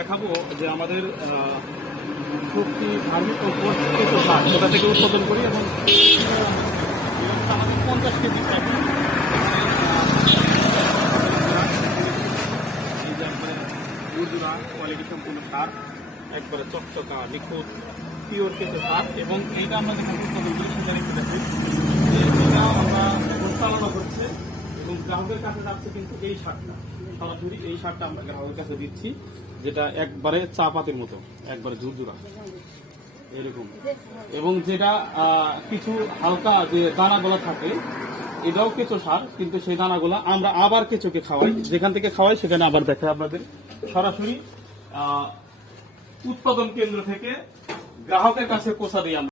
দেখাবো যে আমাদের শক্তি ধার্মিক ও কেঁচো সার কোথা থেকে উৎপাদন করি এবং আমাদের 50 কেজি প্যাকেট এই যে একবারে গুড়গুড়া কোয়ালিটি সম্পূর্ণ সার, একবারে চকচকা নিখুঁত পিওর কেঁচো সার। এবং এইটা আমরা যেখানে উৎপাদন করি সেটা রেখে দেখি এটা আমরা এখন চালানো হচ্ছে এবং গ্রাহকের কাছে যাচ্ছে কিন্তু এই সারটা, সরাসরি এই সারটা আমরা গ্রাহকের কাছে দিচ্ছি, যেটা একবারে চা পাতির মতো একবারে ঝুরঝুরা এরকম। এবং যেটা কিছু হালকা যে দানাগুলা থাকে এটাও কেঁচো সার, কিন্তু সেই দানাগুলা আমরা আবার কেঁচোকে খাওয়াই, যেখান থেকে খাওয়াই সেখানে আবার দেখে আপনাদের সরাসরি উৎপাদন কেন্দ্র থেকে গ্রাহকের কাছে পৌঁছা দিই আমরা।